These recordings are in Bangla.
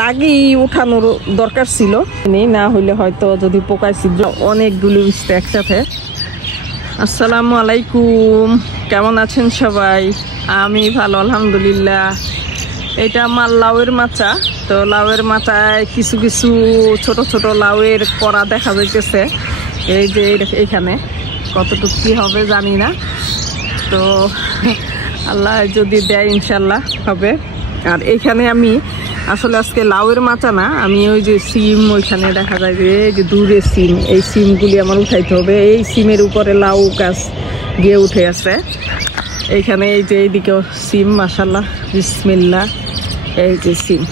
আগেই উঠানোর দরকার ছিল, না হইলে হয়তো যদি পোকায় ছিদ্র অনেকগুলো উঠছে একসাথে। আসসালামু আলাইকুম, কেমন আছেন সবাই? আমি ভালো আলহামদুলিল্লাহ। এটা আমার লাউয়ের মাচা। তো লাউয়ের মাচায় কিছু কিছু ছোট ছোট লাউয়ের করা দেখা যাইতেছে। এই যে এখানে কতটুকু কি হবে জানি না, তো আল্লাহ যদি দেয় ইনশাল্লাহ হবে। আর এখানে আমি আসলে আজকে লাউয়ের মাচা না, আমি ওই যে সিম ওইখানে দেখা যায় যে এই যে দূরে সিম, এই সিমগুলি আমার উঠাইতে হবে। এই সিমের উপরে লাউ গাছ গিয়ে উঠে আছে এইখানে। এই যে এইদিকেও সিম, মাশাল্লাহ বিসমিল্লাহ। এই যে সিম,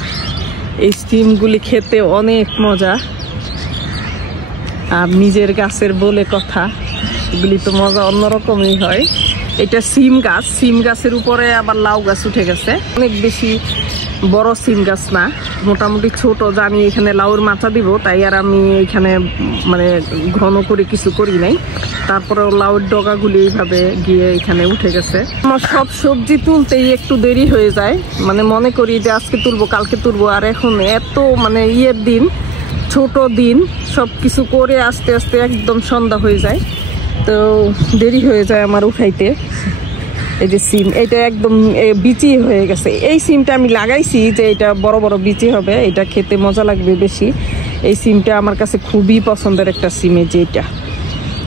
এই সিমগুলি খেতে অনেক মজা। আর নিজের গাছের বলে কথা, এগুলি তো মজা অন্যরকমই হয়। এটা সিম গাছ, সিম গাছের উপরে আবার লাউ গাছ উঠে গেছে। অনেক বেশি বড় সিম গাছ না, মোটামুটি ছোট। জানি এখানে লাউর মাচা দিব, তাই আর আমি এখানে মানে ঘন করে কিছু করি নাই। তারপরে লাউর ডগাগুলি এইভাবে গিয়ে এখানে উঠে গেছে। আমার সব সবজি তুলতেই একটু দেরি হয়ে যায়, মানে মনে করি যে আজকে তুলবো কালকে তুলবো, আর এখন এত মানে ইয়ের দিন, ছোট দিন, সব কিছু করে আস্তে আস্তে একদম সন্ধ্যা হয়ে যায়, তো দেরি হয়ে যায় আমার উঠাইতে। এই যে সিম, এটা একদম বিচি হয়ে গেছে। এই সিমটা আমি লাগাইছি যে এটা বড় বড় বিচি হবে, এটা খেতে মজা লাগবে বেশি। এই সিমটা আমার কাছে খুবই পছন্দের একটা সিম, এই যে এটা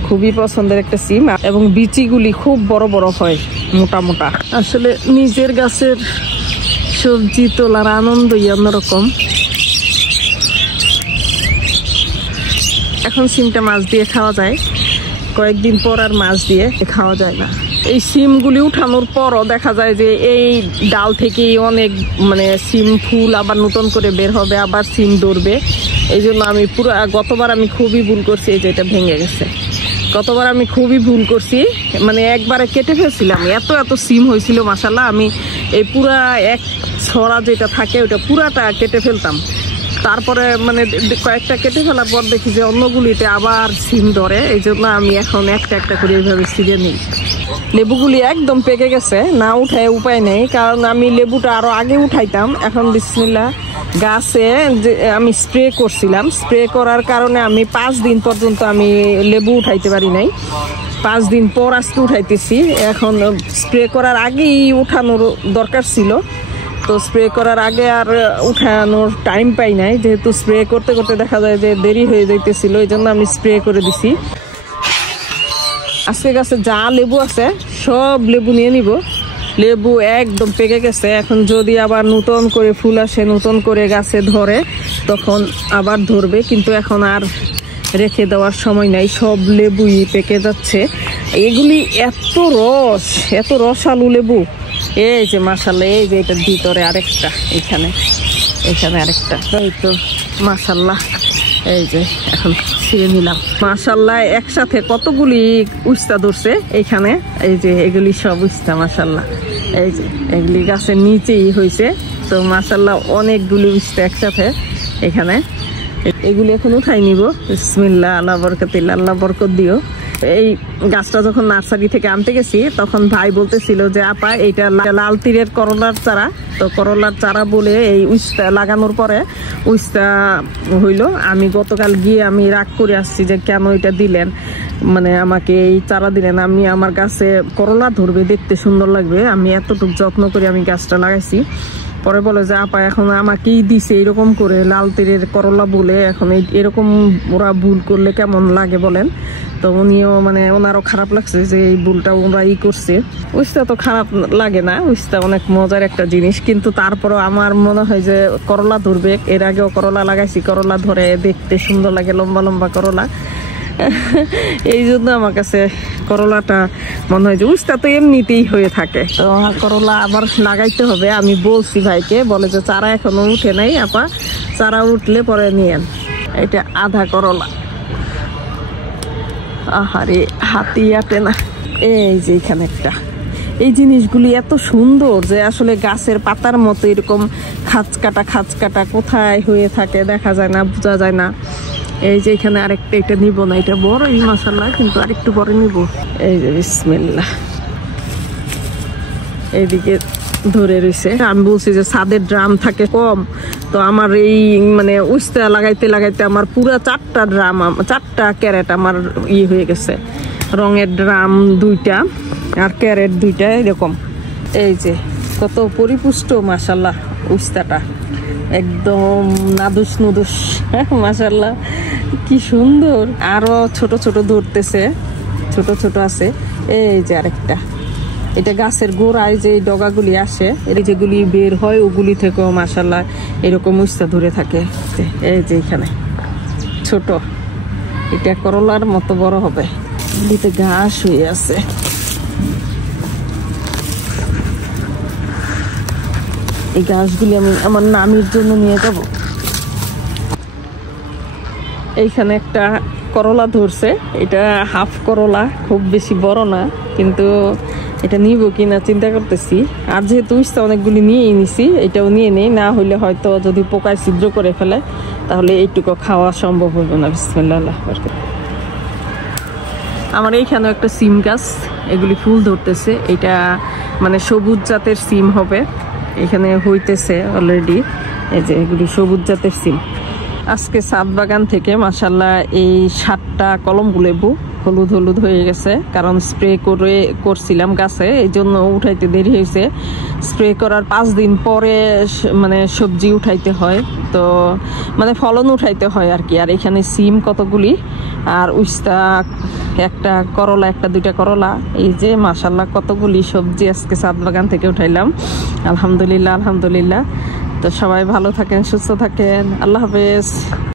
খুবই পছন্দের একটা সিম, এবং বিচিগুলি খুব বড় বড় হয়, মোটা মোটা। আসলে নিজের গাছের সবজি তোলার আনন্দই অন্যরকম। এখন সিমটা মাছ দিয়ে খাওয়া যায়, কয়েকদিন পর আর মাছ দিয়ে খাওয়া যায় না। এই সিমগুলি উঠানোর পরও দেখা যায় যে এই ডাল থেকেই অনেক মানে সিম ফুল আবার নতুন করে বের হবে, আবার সিম ধরবে। এই জন্য আমি গতবার আমি খুবই ভুল করছি, এই যে এটা ভেঙে গেছে। গতবার আমি খুবই ভুল করছি, মানে একবারে কেটে ফেলছিলাম, এত এত সিম হয়েছিল মাশাআল্লাহ। আমি এই পুরা এক ছড়া যেটা থাকে ওটা পুরাটা কেটে ফেলতাম। তারপরে মানে কয়েকটা কেটে ফেলার পর দেখি যে অন্যগুলিতে আবার সিম ধরে। এই জন্য আমি এখন একটা একটা করে এইভাবে ছিঁড়ে নিই। লেবুগুলি একদম পেকে গেছে, না উঠায় উপায় নেই, কারণ আমি লেবুটা আরো আগে উঠাইতাম। এখন বিসমিল্লাহ গাছে যে আমি স্প্রে করছিলাম, স্প্রে করার কারণে আমি 5 দিন পর্যন্ত আমি লেবু উঠাইতে পারি নাই। 5 দিন পর আজকে উঠাইতেছি। এখন স্প্রে করার আগেই উঠানোর দরকার ছিল, তো স্প্রে করার আগে আর উঠানোর টাইম পাই নাই, যেহেতু স্প্রে করতে করতে দেখা যায় যে দেরি হয়ে যাইতেছিল, এই জন্য আমি স্প্রে করে দিছি। আজকে গাছে যা লেবু আছে সব লেবু নিয়ে নিব। লেবু একদম পেকে গেছে, এখন যদি আবার নতুন করে ফুল আসে, নতুন করে গাছে ধরে, তখন আবার ধরবে, কিন্তু এখন আর রেখে দেওয়ার সময় নাই, সব লেবুই পেকে যাচ্ছে। এগুলি এত রস, এত রসালু লেবু। এই যে মাশাআল্লাহ, এই যে এটার ভিতরে আরেকটা, এখানে আরেকটা, এই তো মাশাআল্লাহ। এই যে এখন ছিঁড়ে নিলাম, মাশাআল্লাহ একসাথে কতগুলি উস্তা ধরছে এখানে। এই যে এগুলি সব উস্তা মাশাআল্লাহ, এই যে এগুলি গাছের নিচেই হয়েছে, তো মাশাআল্লাহ অনেকগুলি উস্তা একসাথে এখানে। এগুলি এখন উঠাই নিব। বিসমিল্লাহ, আল্লাহ বরকতিল্লাহ, আল্লাহ বরকত দিও। এই গাছটা যখন নার্সারি থেকে আনতে গেছি, তখন ভাই বলতেছিল যে আপা এইটা লাল তীরের করলার চারা। তো করলার চারা বলে এই উস্তা লাগানোর পরে উস্তা হইলো। আমি গতকাল গিয়ে আমি রাগ করে আসছি যে কেন এটা দিলেন, মানে আমাকে এই চারা দিলেন। আমি আমার গাছে করলা ধরবে, দেখতে সুন্দর লাগবে, আমি এতটুকু যত্ন করে আমি গাছটা লাগাইছি। পরে বলে যে আপা এখন আমাকেই দিছে এরকম করে লাল তীরের করলা বলে, এখন এরকম ওরা ভুল করলে কেমন লাগে বলেন। তো উনিও মানে ওনারও খারাপ লাগছে যে এই ভুলটা ওরা করছে। উস্তা তো খারাপ লাগে না, উস্তা অনেক মজার একটা জিনিস, কিন্তু তারপরও আমার মনে হয় যে করলা ধরবে। এর আগেও করলা লাগাইছি, করলা ধরে, দেখতে সুন্দর লাগে, লম্বা লম্বা করলা। এই জন্য আমার কাছে করলাটা মনে হয় যে উস্তা তো এমনিতেই হয়ে থাকে, তো করলা আবার লাগাইতে হবে। আমি বলছি ভাইকে, বলে যে চারা এখনো উঠে নাই আপা, চারা উঠলে পরে নিয়েন। এটা আধা করলা, আহারে হাতি আটে না। এই যে এখানে একটা, এই জিনিসগুলি এত সুন্দর যে আসলে গাছের পাতার মতো এরকম খাঁচ কাটা কোথায় হয়ে থাকে দেখা যায় না, বোঝা যায় না। এই যে এখানে আরেকটা, এটা নিব না, এটা বড়ই মাশাআল্লাহ, কিন্তু আরেকটু পরে নিব। এই যে বিসমিল্লাহ, এইদিকে ধরে রয়েছে। আমি বলছি যে ছাদের ড্রাম থাকে কম, তো আমার এই মানে উস্তা লাগাইতে লাগাইতে আমার পুরা 4টা ড্রাম 4টা ক্যারেট আমার হয়ে গেছে, রঙের ড্রাম 2টা আর ক্যারেট 2টা এরকম। এই যে কত পরিপুষ্ট মাশাআল্লাহ উস্তাটা, একদম নাদুস নুদুস মাশাআল্লাহ, কি সুন্দর। আরো ছোট ছোট ধরতেছে, ছোট ছোট আছে। এই যে আরেকটা, এটা গাছের গোড়ায় যে ডগাগুলি আসে, এই যেগুলি বের হয় ওগুলি থেকেও মাশাআল্লাহ এরকম উস্তা ধরে থাকে। এই যে এখানে ছোট, এটা করলার মতো বড় হবে, এগুলিতে ঘাস হয়ে আছে। এই গাছগুলি আমি আমার নামির জন্য নিয়ে যাব। এইখানে একটা করলা ধরছে, এটা হাফ করলা, খুব বেশি বড় না, কিন্তু এটা নিব কিনা চিন্তা করতেছি। আর যেহেতু উস্তা অনেকগুলি নিয়েই নিছি, এটাও নিয়ে নেই, না হইলে হয়তো যদি পোকায় ছিদ্র করে ফেলে তাহলে এইটুকু খাওয়া সম্ভব হবে না। বিসমিল্লাহ। আমার এইখানেও একটা সিম গাছ, এগুলি ফুল ধরতেছে, এটা মানে সবুজ জাতের সিম হবে, এখানে হইতেছে অলরেডি। এই যে এগুলি সবুজ জাতের সিম। আজকে ছাদ বাগান থেকে মাশাআল্লাহ এই 7টা কলম্বু লেবু হলুদ হলুদ হয়ে গেছে, কারণ স্প্রে করছিলাম গাছে, এই জন্য উঠাইতে দেরি হয়েছে। স্প্রে করার 5 দিন পরে মানে সবজি উঠাইতে হয়, তো মানে ফলন উঠাইতে হয় আর কি। আর এখানে সিম কতগুলি, আর উস্তা একটা, করলা একটা, 2টা করলা। এই যে মাশাআল্লাহ কতগুলি সবজি আজকে ছাদ বাগান থেকে উঠাইলাম। আলহামদুলিল্লাহ আলহামদুলিল্লাহ। তো সবাই ভালো থাকেন, সুস্থ থাকেন, আল্লাহ হাফেজ।